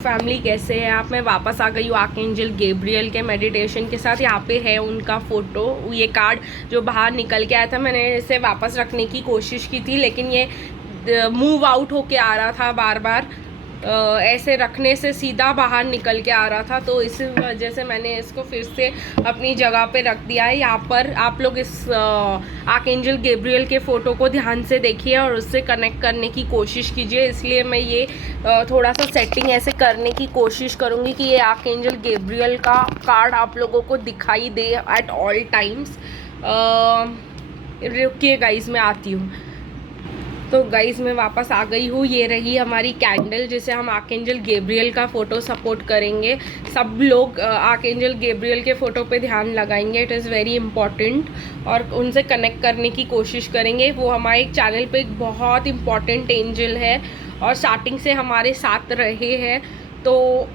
Family कैसे है आप। मैं वापस आ गई हूँ आर्कएंजल गैब्रियल के मेडिटेशन के साथ। यहाँ पे है उनका फ़ोटो, ये कार्ड जो बाहर निकल के आया था। मैंने इसे वापस रखने की कोशिश की थी, लेकिन ये मूव आउट होके आ रहा था बार बार। ऐसे रखने से सीधा बाहर निकल के आ रहा था, तो इस वजह से मैंने इसको फिर से अपनी जगह पे रख दिया है। यहाँ पर आप लोग इस आर्कएंजल गैब्रियल के फ़ोटो को ध्यान से देखिए और उससे कनेक्ट करने की कोशिश कीजिए। इसलिए मैं ये थोड़ा सा सेटिंग ऐसे करने की कोशिश करूँगी कि ये आर्कएंजल गैब्रियल का कार्ड आप लोगों को दिखाई दे एट ऑल टाइम्स। रुकिए गाइस, मैं आती हूँ। तो गाइज़ मैं वापस आ गई हूँ। ये रही हमारी कैंडल जिसे हम आर्कएंजल गैब्रियल का फ़ोटो सपोर्ट करेंगे। सब लोग आर्कएंजल गैब्रियल के फ़ोटो पे ध्यान लगाएंगे, इट इज़ वेरी इंपॉर्टेंट, और उनसे कनेक्ट करने की कोशिश करेंगे। वो हमारे चैनल पे एक बहुत इंपॉर्टेंट एंजल है और स्टार्टिंग से हमारे साथ रहे हैं, तो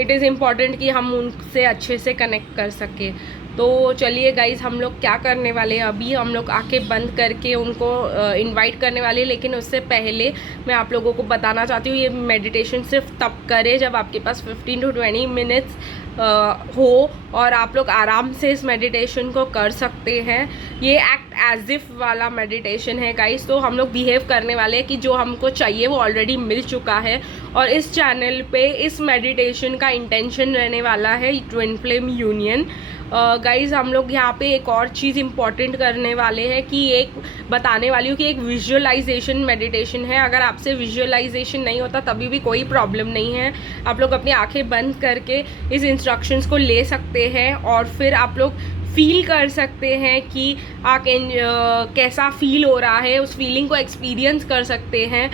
इट इज़ इम्पॉर्टेंट कि हम उनसे अच्छे से कनेक्ट कर सकें। तो चलिए गाइज़, हम लोग क्या करने वाले हैं, अभी हम लोग आंखें बंद करके उनको इनवाइट करने वाले हैं। लेकिन उससे पहले मैं आप लोगों को बताना चाहती हूँ, ये मेडिटेशन सिर्फ तब करें जब आपके पास 15 to 20 मिनट्स हो और आप लोग आराम से इस मेडिटेशन को कर सकते हैं। ये एक्ट एज इफ वाला मेडिटेशन है गाइस, तो हम लोग बिहेव करने वाले हैं कि जो हमको चाहिए वो ऑलरेडी मिल चुका है। और इस चैनल पे इस मेडिटेशन का इंटेंशन रहने वाला है ट्विन फ्लेम यूनियन। गाइज़ हम लोग यहाँ पे एक और चीज़ इम्पॉर्टेंट करने वाले हैं कि एक बताने वाली हूँ कि एक विजुअलाइजेशन मेडिटेशन है। अगर आपसे विजुअलाइजेशन नहीं होता तभी भी कोई प्रॉब्लम नहीं है, आप लोग अपनी आंखें बंद करके इस इंस्ट्रक्शंस को ले सकते हैं और फिर आप लोग फील कर सकते हैं कि कैसा फील हो रहा है, उस फीलिंग को एक्सपीरियंस कर सकते हैं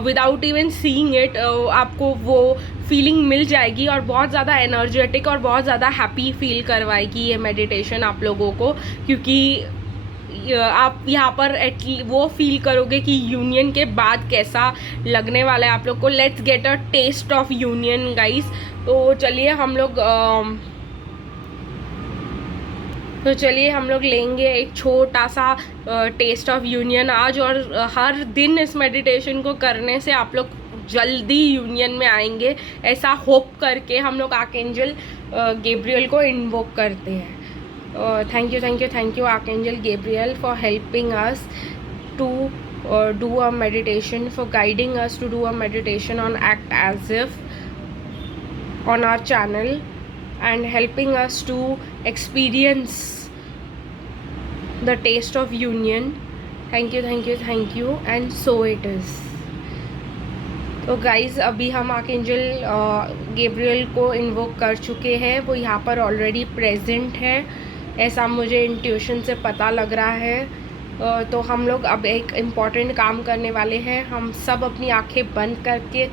विदाउट इवन सीइंग इट। आपको वो फीलिंग मिल जाएगी और बहुत ज़्यादा एनर्जेटिक और बहुत ज़्यादा हैप्पी फील करवाएगी ये मेडिटेशन आप लोगों को, क्योंकि आप यहाँ पर वो फील करोगे कि यूनियन के बाद कैसा लगने वाला है आप लोग को। Let's get a taste of union guys. तो चलिए हम लोग लेंगे एक छोटा सा टेस्ट ऑफ यूनियन आज, और हर दिन इस मेडिटेशन को करने से आप लोग जल्दी यूनियन में आएंगे, ऐसा होप करके हम लोग आर्कएंजल गैब्रियल को इन्वोक करते हैं। Thank you archangel Gabriel for helping us to do a meditation, for guiding us to do a meditation on act as if on our channel and helping us to experience the taste of union. Thank you, and so it is. तो guys अभी हम archangel Gabriel को invoke कर चुके हैं, वो यहाँ पर ऑलरेडी प्रेजेंट है, ऐसा मुझे इंट्यूशन से पता लग रहा है। तो हम लोग अब एक इम्पॉर्टेंट काम करने वाले हैं। हम सब अपनी आंखें बंद करके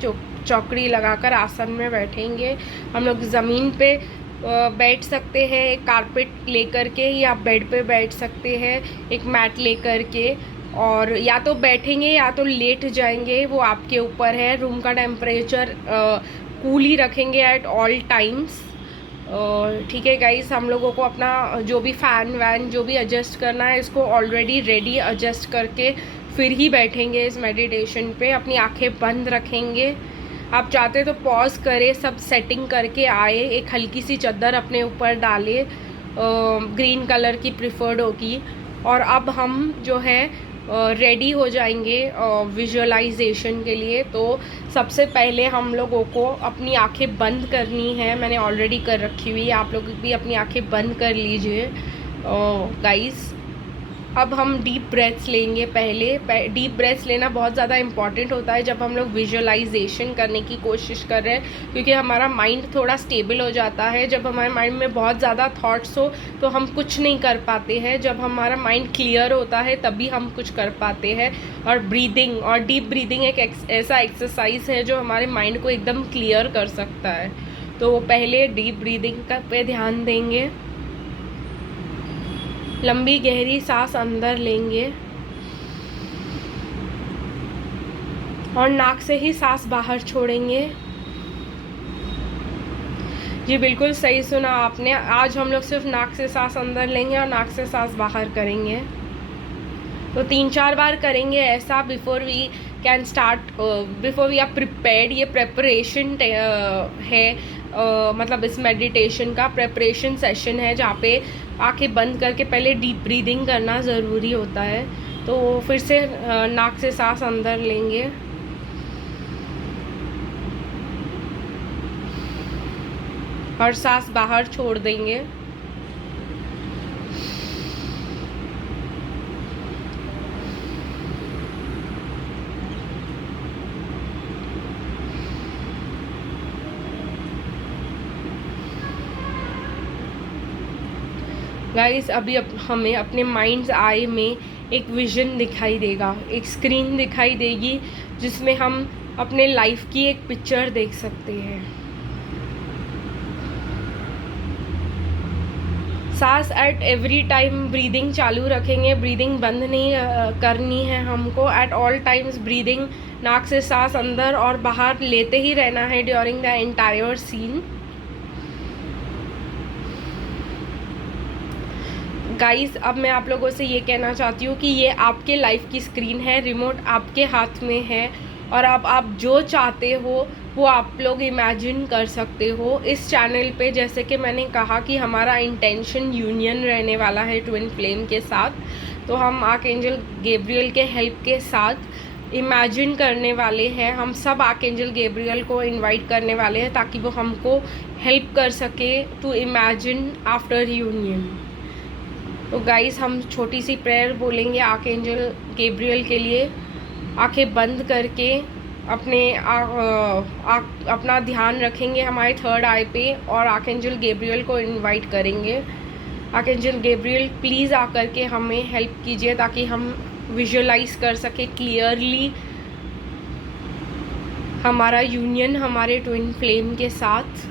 चौकड़ी लगाकर आसन में बैठेंगे। हम लोग ज़मीन पे बैठ सकते हैं, एक कारपेट लेकर के, या बेड पे बैठ सकते हैं एक मैट लेकर के, और या तो बैठेंगे या तो लेट जाएंगे, वो आपके ऊपर है। रूम का टेम्परेचर कूल ही रखेंगे एट ऑल टाइम्स। ठीक है गाइस, हम लोगों को अपना जो भी फ़ैन वैन जो भी एडजस्ट करना है इसको ऑलरेडी रेडी एडजस्ट करके फिर ही बैठेंगे इस मेडिटेशन पे। अपनी आंखें बंद रखेंगे, आप चाहते तो पॉज करें, सब सेटिंग करके आए, एक हल्की सी चादर अपने ऊपर डाले, ग्रीन कलर की प्रिफर्ड होगी। और अब हम जो है रेडी हो जाएंगे विजुअलाइजेशन के लिए। तो सबसे पहले हम लोगों को अपनी आंखें बंद करनी है, मैंने ऑलरेडी कर रखी हुई है, आप लोग भी अपनी आंखें बंद कर लीजिए गाइस। अब हम डीप ब्रेथ्स लेंगे। पहले डीप ब्रेथ्स लेना बहुत ज़्यादा इम्पॉर्टेंट होता है जब हम लोग विजुअलाइजेशन करने की कोशिश कर रहे हैं, क्योंकि हमारा माइंड थोड़ा स्टेबल हो जाता है। जब हमारे माइंड में बहुत ज़्यादा थॉट्स हो तो हम कुछ नहीं कर पाते हैं, जब हमारा माइंड क्लियर होता है तभी हम कुछ कर पाते हैं। और ब्रीदिंग और डीप ब्रीदिंग एक ऐसा एक्सरसाइज है जो हमारे माइंड को एकदम क्लियर कर सकता है। तो पहले डीप ब्रीदिंग पे ध्यान देंगे, लंबी गहरी सांस अंदर लेंगे और नाक से ही सांस बाहर छोड़ेंगे। जी बिल्कुल सही सुना आपने, आज हम लोग सिर्फ नाक से सांस अंदर लेंगे और नाक से सांस बाहर करेंगे। तो 3-4 बार करेंगे ऐसा before we can start before we are prepared. ये प्रेपरेशन है, मतलब इस मेडिटेशन का प्रेपरेशन सेशन है जहाँ पे आंखें बंद करके पहले डीप ब्रीदिंग करना ज़रूरी होता है। तो फिर से नाक से सांस अंदर लेंगे और सांस बाहर छोड़ देंगे। गाइस अभी हमें अपने माइंड्स आई में एक विज़न दिखाई देगा, एक स्क्रीन दिखाई देगी जिसमें हम अपने लाइफ की एक पिक्चर देख सकते हैं। सांस एट एवरी टाइम ब्रीदिंग चालू रखेंगे, ब्रीदिंग बंद नहीं करनी है हमको। एट ऑल टाइम्स ब्रीदिंग, नाक से सांस अंदर और बाहर लेते ही रहना है during the entire scene. Guys अब मैं आप लोगों से ये कहना चाहती हूँ कि ये आपके लाइफ की स्क्रीन है, रिमोट आपके हाथ में है और अब आप जो चाहते हो वो आप लोग इमेजिन कर सकते हो। इस चैनल पे जैसे कि मैंने कहा कि हमारा इंटेंशन यूनियन रहने वाला है ट्विन फ्लेम के साथ, तो हम आर्कएंजल गैब्रियल के हेल्प के साथ इमेजिन करने वाले हैं। हम सब आर्कएंजल गैब्रियल को इनवाइट करने वाले हैं ताकि वो हमको हेल्प कर सके टू इमेजिन आफ्टर यूनियन। तो गाइस हम छोटी सी प्रेयर बोलेंगे आर्कएंजल गैब्रियल के लिए। आंखें बंद करके अपना ध्यान रखेंगे हमारे थर्ड आई पे और आर्कएंजल गैब्रियल को इनवाइट करेंगे। आर्कएंजल गैब्रियल प्लीज़ आकर के हमें हेल्प कीजिए ताकि हम विजुअलाइज कर सके क्लियरली हमारा यूनियन हमारे ट्विन फ्लेम के साथ।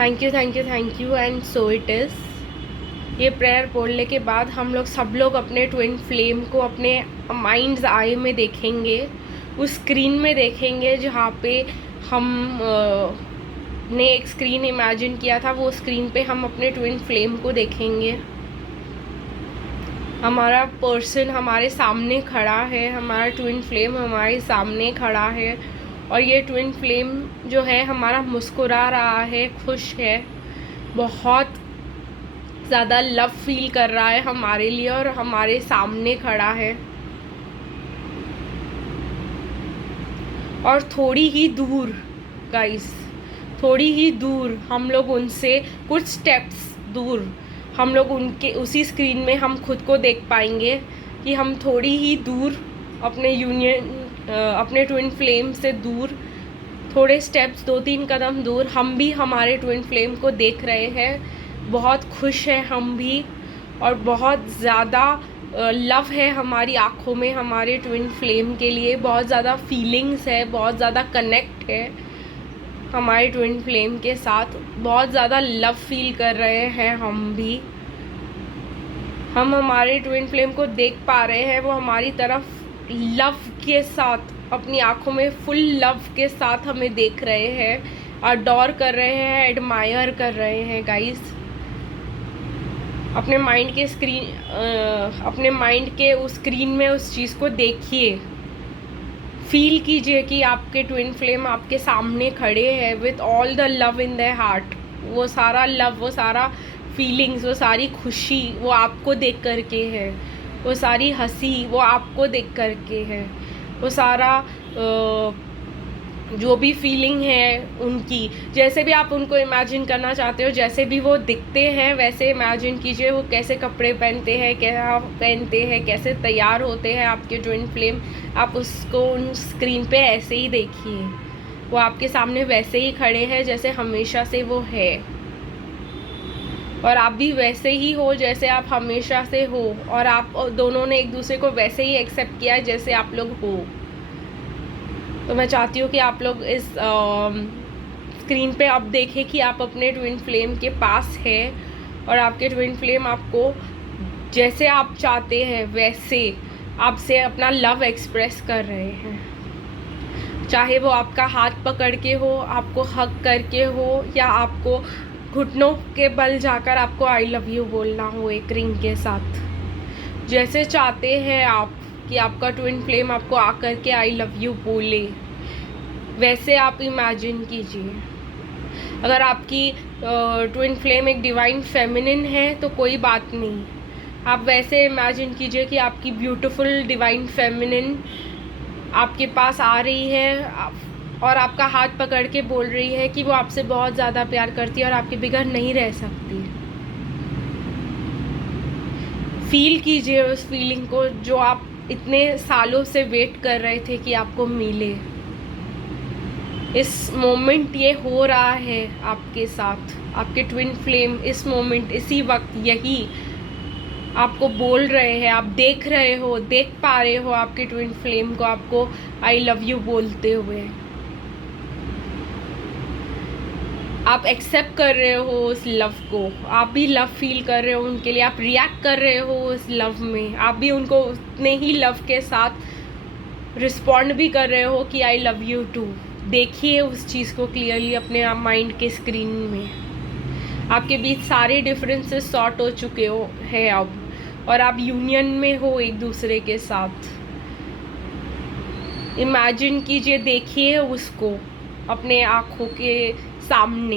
Thank you thank you thank you and so it is. ये प्रेयर बोलने के बाद हम लोग सब लोग अपने ट्विन फ्लेम को अपने माइंड्स आई में देखेंगे, उस स्क्रीन में देखेंगे जहाँ पे हम ने एक स्क्रीन इमेजिन किया था। वो स्क्रीन पे हम अपने ट्विन फ्लेम को देखेंगे। हमारा पर्सन हमारे सामने खड़ा है, हमारा ट्विन फ्लेम हमारे सामने खड़ा है और ये ट्विन फ्लेम जो है हमारा मुस्कुरा रहा है, खुश है, बहुत ज़्यादा लव फील कर रहा है हमारे लिए और हमारे सामने खड़ा है। और थोड़ी ही दूर गाइस, थोड़ी ही दूर हम लोग उनसे कुछ स्टेप्स दूर हम लोग उनके उसी स्क्रीन में हम खुद को देख पाएंगे कि हम थोड़ी ही दूर अपने यूनियन अपने ट्विन फ्लेम से दूर, थोड़े स्टेप्स 2-3 कदम दूर हम भी हमारे ट्विन फ्लेम को देख रहे हैं। बहुत खुश हैं हम भी और बहुत ज़्यादा लव है हमारी आँखों में हमारे ट्विन फ्लेम के लिए, बहुत ज़्यादा फीलिंग्स है, बहुत ज़्यादा कनेक्ट है हमारे ट्विन फ्लेम के साथ, बहुत ज़्यादा लव फील कर रहे हैं हम भी। हम हमारे ट्विन फ्लेम को देख पा रहे हैं, वो हमारी तरफ लव के साथ अपनी आँखों में फुल लव के साथ हमें देख रहे हैं, अडोर कर रहे हैं, एडमायर कर रहे हैं। गाइस अपने माइंड के उस स्क्रीन में उस चीज़ को देखिए, फील कीजिए कि आपके ट्विन फ्लेम आपके सामने खड़े हैं with all the love in their heart. वो सारा लव, वो सारा फीलिंग्स, वो सारी खुशी वो आपको देख करके है, वो सारी हंसी वो आपको देख करके है, वो सारा जो भी फीलिंग है उनकी, जैसे भी आप उनको इमेजिन करना चाहते हो, जैसे भी वो दिखते हैं वैसे इमेजिन कीजिए। वो कैसे कपड़े पहनते हैं, क्या पहनते हैं, कैसे तैयार होते हैं आपके ट्विन फ्लेम, आप उसको उन स्क्रीन पे ऐसे ही देखिए। वो आपके सामने वैसे ही खड़े हैं जैसे हमेशा से वो है और आप भी वैसे ही हो जैसे आप हमेशा से हो और आप दोनों ने एक दूसरे को वैसे ही एक्सेप्ट किया है जैसे आप लोग हो। तो मैं चाहती हूँ कि आप लोग इस स्क्रीन पे अब देखें कि आप अपने ट्विन फ्लेम के पास है और आपके ट्विन फ्लेम आपको जैसे आप चाहते हैं वैसे आपसे अपना लव एक्सप्रेस कर रहे हैं। चाहे वो आपका हाथ पकड़ के हो, आपको हग करके हो या आपको घुटनों के बल जाकर आपको आई लव यू बोलना हो एक रिंग के साथ, जैसे चाहते हैं आप कि आपका ट्विन फ्लेम आपको आकर के आई लव यू बोले। वैसे आप इमेजिन कीजिए। अगर आपकी ट्विन फ्लेम एक डिवाइन फेमिनिन है तो कोई बात नहीं, आप वैसे इमेजिन कीजिए कि आपकी ब्यूटीफुल डिवाइन फेमिनिन आपके पास आ रही है और आपका हाथ पकड़ के बोल रही है कि वो आपसे बहुत ज़्यादा प्यार करती है और आपके बगैर नहीं रह सकती। फील कीजिए उस फीलिंग को जो आप इतने सालों से वेट कर रहे थे कि आपको मिले। इस मोमेंट ये हो रहा है आपके साथ, आपके ट्विन फ्लेम इस मोमेंट इसी वक्त यही आपको बोल रहे हैं। आप देख रहे हो, देख पा रहे हो आपके ट्विन फ्लेम को आपको आई लव यू बोलते हुए। आप एक्सेप्ट कर रहे हो उस लव को, आप भी लव फील कर रहे हो उनके लिए, आप रिएक्ट कर रहे हो उस लव में, आप भी उनको उतने ही लव के साथ रिस्पॉन्ड भी कर रहे हो कि आई लव यू टू। देखिए उस चीज़ को क्लियरली अपने आप माइंड के स्क्रीन में। आपके बीच सारे डिफरेंसेस सॉर्ट हो चुके हो हैं अब, और आप यूनियन में हो एक दूसरे के साथ। इमेजिन कीजिए, देखिए उसको अपने आँखों के सामने।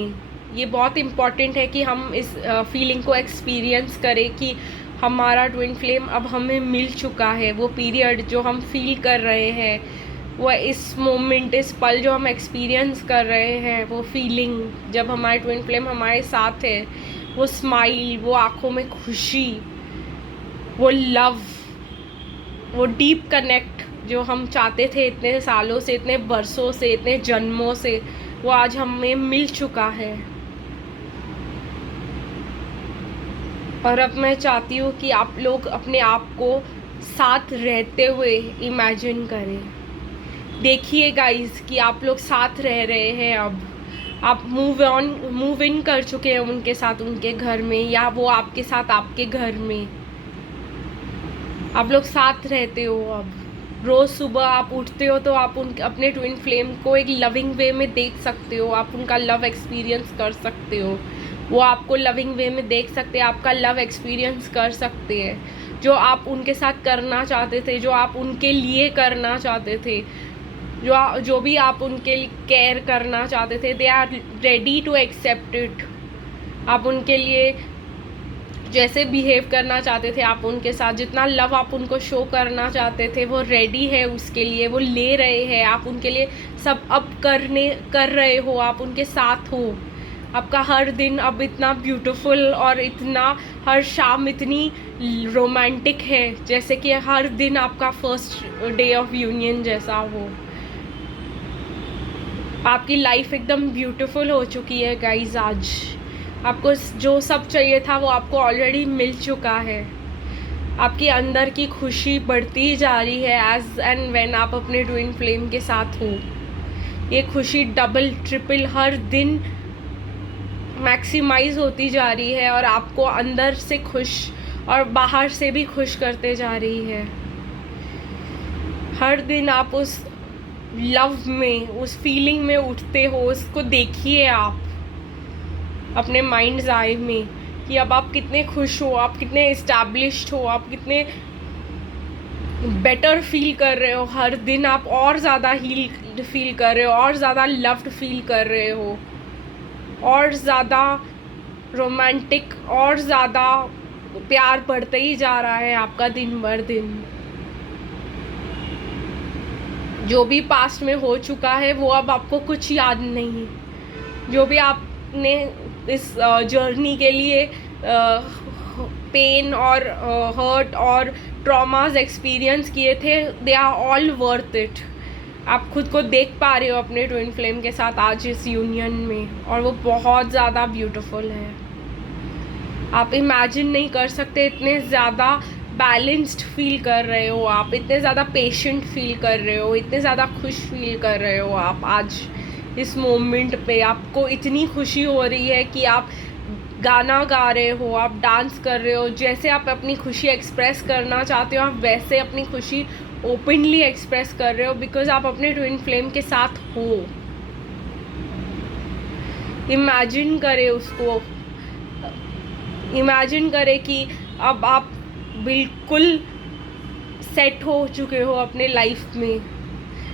ये बहुत इम्पॉर्टेंट है कि हम इस फीलिंग को एक्सपीरियंस करें कि हमारा ट्विन फ्लेम अब हमें मिल चुका है। वो पीरियड जो हम फील कर रहे हैं, वो इस मोमेंट, इस पल जो हम एक्सपीरियंस कर रहे हैं, वो फीलिंग जब हमारे ट्विन फ्लेम हमारे साथ है, वो स्माइल, वो आँखों में खुशी, वो लव, वो डीप कनेक्ट जो हम चाहते थे इतने सालों से, इतने बरसों से, इतने जन्मों से, वो आज हमें मिल चुका है। और अब मैं चाहती हूँ कि आप लोग अपने आप को साथ रहते हुए इमेजिन करें। देखिए गाइस कि आप लोग साथ रह रहे हैं। अब आप मूव इन कर चुके हैं उनके साथ, उनके घर में, या वो आपके साथ आपके घर में। आप लोग साथ रहते हो। अब रोज़ सुबह आप उठते हो तो आप अपने ट्विन फ्लेम को एक लविंग वे में देख सकते हो, आप उनका लव एक्सपीरियंस कर सकते हो, वो आपको लविंग वे में देख सकते हैं, आपका लव एक्सपीरियंस कर सकते हैं। जो आप उनके साथ करना चाहते थे, जो आप उनके लिए करना चाहते थे, जो भी आप उनके लिए केयर करना चाहते थे, they are ready to accept it. आप उनके लिए जैसे बिहेव करना चाहते थे, आप उनके साथ जितना लव आप उनको शो करना चाहते थे, वो रेडी है उसके लिए, वो ले रहे हैं। आप उनके लिए सब अब कर रहे हो, आप उनके साथ हो। आपका हर दिन अब इतना ब्यूटीफुल और इतना हर शाम इतनी रोमांटिक है, जैसे कि हर दिन आपका फर्स्ट डे ऑफ यूनियन जैसा हो। आपकी लाइफ एकदम ब्यूटीफुल हो चुकी है गाइज। आज आपको जो सब चाहिए था वो आपको ऑलरेडी मिल चुका है। आपके अंदर की खुशी बढ़ती जा रही है एज एंड व्हेन आप अपने ट्विन फ्लेम के साथ हो। ये खुशी डबल ट्रिपल हर दिन मैक्सिमाइज होती जा रही है और आपको अंदर से खुश और बाहर से भी खुश करते जा रही है। हर दिन आप उस लव में, उस फीलिंग में उठते हो। उसको देखिए आप अपने माइंड्स आई में कि अब आप कितने खुश हो, आप कितने इस्टेब्लिश्ड हो, आप कितने बेटर फील कर रहे हो। हर दिन आप और ज़्यादा हील्ड फील कर रहे हो, और ज़्यादा लव्ड फील कर रहे हो, और ज़्यादा रोमांटिक, और ज़्यादा प्यार बढ़ते ही जा रहा है आपका दिन भर दिन। जो भी पास्ट में हो चुका है वो अब आपको कुछ याद नहीं। जो भी आपने इस जर्नी के लिए पेन और हर्ट और ट्रॉमास एक्सपीरियंस किए थे, they are all worth it. आप खुद को देख पा रहे हो अपने ट्विन फ्लेम के साथ आज इस यूनियन में, और वो बहुत ज़्यादा ब्यूटीफुल है। आप इमेजिन नहीं कर सकते, इतने ज़्यादा बैलेंस्ड फील कर रहे हो आप, इतने ज़्यादा पेशेंट फील कर रहे हो, इतने ज़्यादा खुश फील कर रहे हो आप आज इस मोमेंट पे। आपको इतनी खुशी हो रही है कि आप गाना गा रहे हो, आप डांस कर रहे हो। जैसे आप अपनी खुशी एक्सप्रेस करना चाहते हो, आप वैसे अपनी खुशी ओपनली एक्सप्रेस कर रहे हो, बिकॉज आप अपने ट्विन फ्लेम के साथ हो। इमेजिन करें उसको, इमेजिन करें कि अब आप बिल्कुल सेट हो चुके हो अपने लाइफ में।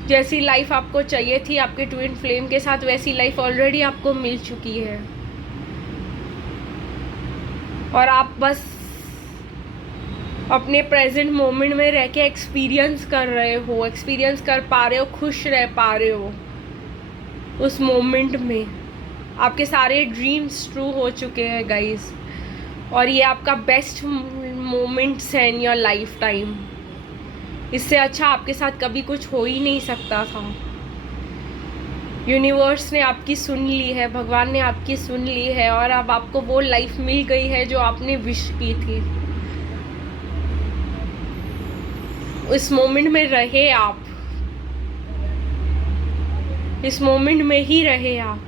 जैसी लाइफ आपको चाहिए थी आपके ट्विन फ्लेम के साथ, वैसी लाइफ ऑलरेडी आपको मिल चुकी है, और आप बस अपने प्रेजेंट मोमेंट में रह के एक्सपीरियंस कर रहे हो, एक्सपीरियंस कर पा रहे हो, खुश रह पा रहे हो उस मोमेंट में। आपके सारे ड्रीम्स ट्रू हो चुके हैं गाइस, और ये आपका बेस्ट मोमेंट्स है इन योर लाइफ टाइम। इससे अच्छा आपके साथ कभी कुछ हो ही नहीं सकता था। यूनिवर्स ने आपकी सुन ली है, भगवान ने आपकी सुन ली है, और अब आपको वो लाइफ मिल गई है जो आपने विश की थी। इस मोमेंट में रहे आप, इस मोमेंट में ही रहे आप।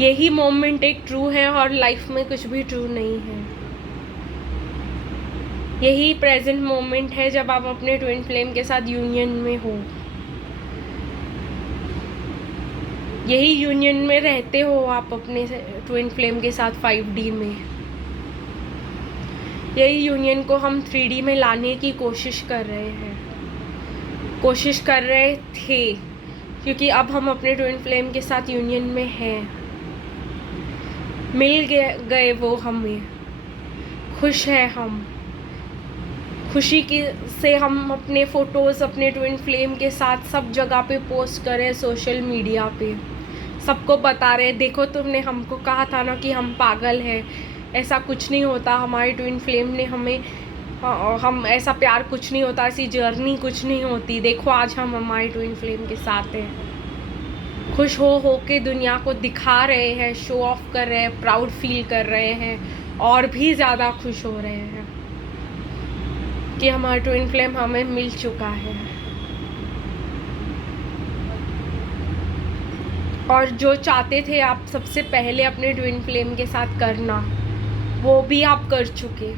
यही मोमेंट एक ट्रू है, और लाइफ में कुछ भी ट्रू नहीं है। यही प्रेजेंट मोमेंट है जब आप अपने ट्विन फ्लेम के साथ यूनियन में हो। यही यूनियन में रहते हो आप अपने ट्विन फ्लेम के साथ 5D में। यही यूनियन को हम 3D में लाने की कोशिश कर रहे हैं, कोशिश कर रहे थे, क्योंकि अब हम अपने ट्विन फ्लेम के साथ यूनियन में हैं। मिल गए वो हमें, खुश हैं हम। खुशी की से हम अपने फ़ोटोज़ अपने ट्विन फ्लेम के साथ सब जगह पे पोस्ट करें, सोशल मीडिया पे सबको बता रहे, देखो तुमने हमको कहा था ना कि हम पागल हैं, ऐसा कुछ नहीं होता, हमारे ट्विन फ्लेम ने हमें हम ऐसा प्यार कुछ नहीं होता, ऐसी जर्नी कुछ नहीं होती, देखो आज हम हमारे ट्विन फ्लेम के साथ हैं। खुश हो के दुनिया को दिखा रहे हैं, शो ऑफ कर रहे हैं, प्राउड फील कर रहे हैं, और भी ज़्यादा खुश हो रहे हैं कि हमारा ट्विन फ्लेम हमें मिल चुका है। और जो चाहते थे आप सबसे पहले अपने ट्विन फ्लेम के साथ करना, वो भी आप कर चुके।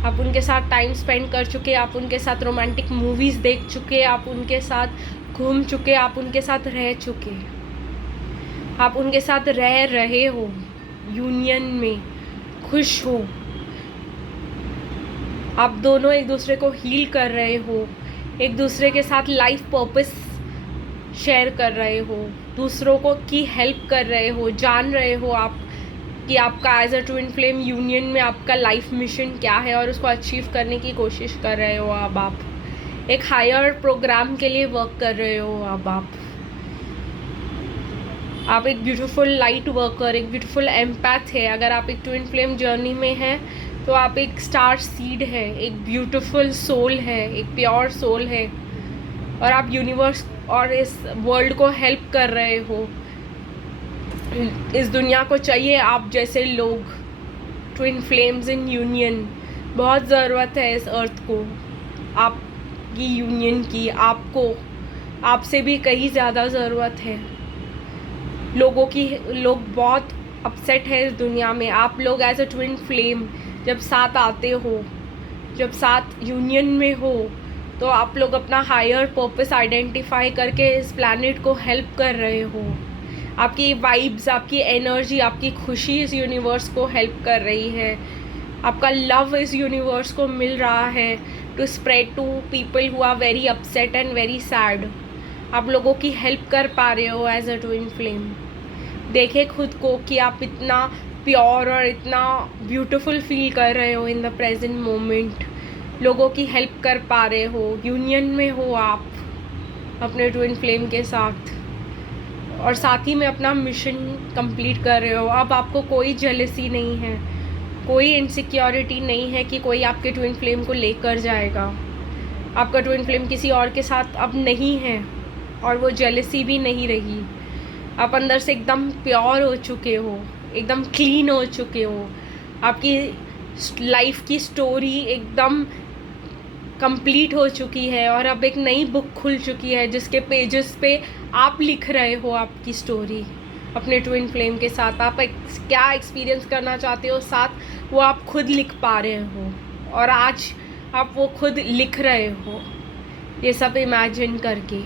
आप उनके साथ टाइम स्पेंड कर चुके, आप उनके साथ रोमांटिक मूवीज़ देख चुके, आप उनके साथ घूम चुके, आप उनके साथ रह चुके, आप उनके साथ रह रहे हो यूनियन में, खुश हो। आप दोनों एक दूसरे को हील कर रहे हो, एक दूसरे के साथ लाइफ पर्पस शेयर कर रहे हो, दूसरों को की हेल्प कर रहे हो, जान रहे हो आप कि आपका as a twin flame union में आपका लाइफ मिशन क्या है, और उसको अचीव करने की कोशिश कर रहे हो। अब आप एक हायर प्रोग्राम के लिए वर्क कर रहे हो। अब आप एक ब्यूटीफुल लाइट वर्कर, एक ब्यूटीफुल एम्पैथ है। अगर आप एक ट्विन फ्लेम जर्नी में हैं तो आप एक स्टार सीड है, एक ब्यूटीफुल सोल है, एक प्योर सोल है, और आप यूनिवर्स और इस वर्ल्ड को हेल्प कर रहे हो। इस दुनिया को चाहिए आप जैसे लोग, ट्विन फ्लेम्स इन यूनियन। बहुत ज़रूरत है इस अर्थ को आपकी यूनियन की, आपको आपसे भी कहीं ज़्यादा ज़रूरत है लोगों की। लोग बहुत अपसेट है इस दुनिया में। आप लोग एज अ ट्विन फ्लेम जब साथ आते हो, जब साथ यूनियन में हो, तो आप लोग अपना हायर पर्पस आइडेंटिफाई करके इस प्लैनेट को हेल्प कर रहे हो। आपकी वाइब्स, आपकी एनर्जी, आपकी खुशी इस यूनिवर्स को हेल्प कर रही है। आपका लव इस यूनिवर्स को मिल रहा है to spread to people who are very upset and very sad. आप लोगों की हेल्प कर पा रहे हो एज अ ट्विन फ्लेम। देखें खुद को कि आप इतना प्योर और इतना ब्यूटीफुल फील कर रहे हो इन द प्रेजेंट मोमेंट। लोगों की हेल्प कर पा रहे हो, यूनियन में हो आप अपने ट्विन फ्लेम के साथ, और साथ ही में अपना मिशन कंप्लीट कर रहे हो। अब आपको कोई जेलसी नहीं है, कोई इनसिक्योरिटी नहीं है कि कोई आपके ट्विन फ्लेम को लेकर जाएगा। आपका ट्विन फ्लेम किसी और के साथ अब नहीं है, और वो जेलसी भी नहीं रही। आप अंदर से एकदम प्योर हो चुके हो, एकदम क्लीन हो चुके हो। आपकी लाइफ की स्टोरी एकदम कंप्लीट हो चुकी है, और अब एक नई बुक खुल चुकी है जिसके पेजेस पे आप लिख रहे हो आपकी स्टोरी अपने ट्विन फ्लेम के साथ। आप क्या एक्सपीरियंस करना चाहते हो साथ, वो आप खुद लिख पा रहे हो, और आज आप वो खुद लिख रहे हो। ये सब इमेजिन करके,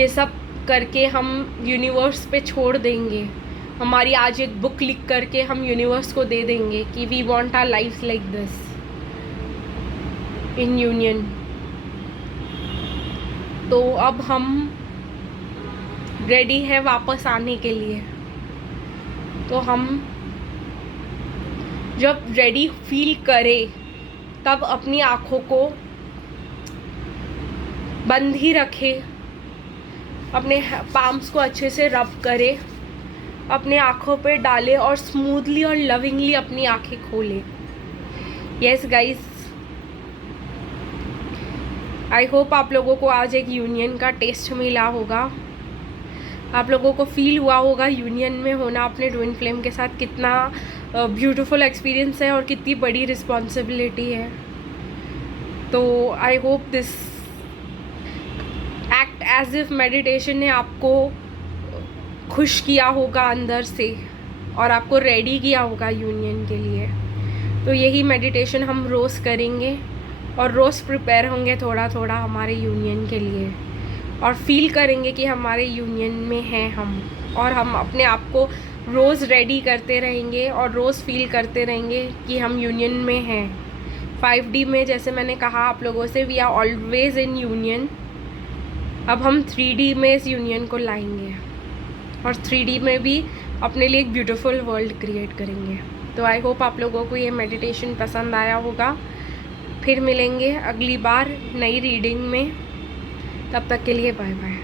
ये सब करके हम यूनिवर्स पे छोड़ देंगे। हमारी आज एक बुक लिख करके हम यूनिवर्स को दे देंगे कि we want our life like this. In union. तो अब हम रेडी है वापस आने के लिए। तो हम जब रेडी फील करें तब अपनी आँखों को बंद ही रखें, अपने पाम्स को अच्छे से रब करें, अपने आँखों पे डालें और स्मूथली और लविंगली अपनी आँखें खोलें। यस गाइस, आई होप आप लोगों को आज एक यूनियन का टेस्ट मिला होगा। आप लोगों को फील हुआ होगा यूनियन में होना अपने ट्विन फ्लेम के साथ कितना ब्यूटीफुल एक्सपीरियंस है और कितनी बड़ी रिस्पॉन्सिबिलिटी है। तो I hope this act as if meditation ने आपको खुश किया होगा अंदर से और आपको रेडी किया होगा यूनियन के लिए। तो यही मेडिटेशन हम रोज़ करेंगे और रोज़ प्रिपेयर होंगे थोड़ा थोड़ा हमारे यूनियन के लिए, और फील करेंगे कि हमारे यूनियन में हैं हम, और हम अपने आप को रोज़ रेडी करते रहेंगे और रोज़ फील करते रहेंगे कि हम यूनियन में हैं। 5D में जैसे मैंने कहा आप लोगों से, we are always in union. अब हम 3D में इस यूनियन को लाएंगे और 3D में भी अपने लिए एक ब्यूटीफुल वर्ल्ड क्रिएट करेंगे। तो आई होप आप लोगों को ये मेडिटेशन पसंद आया होगा। फिर मिलेंगे अगली बार नई रीडिंग में, तब तक के लिए बाय बाय।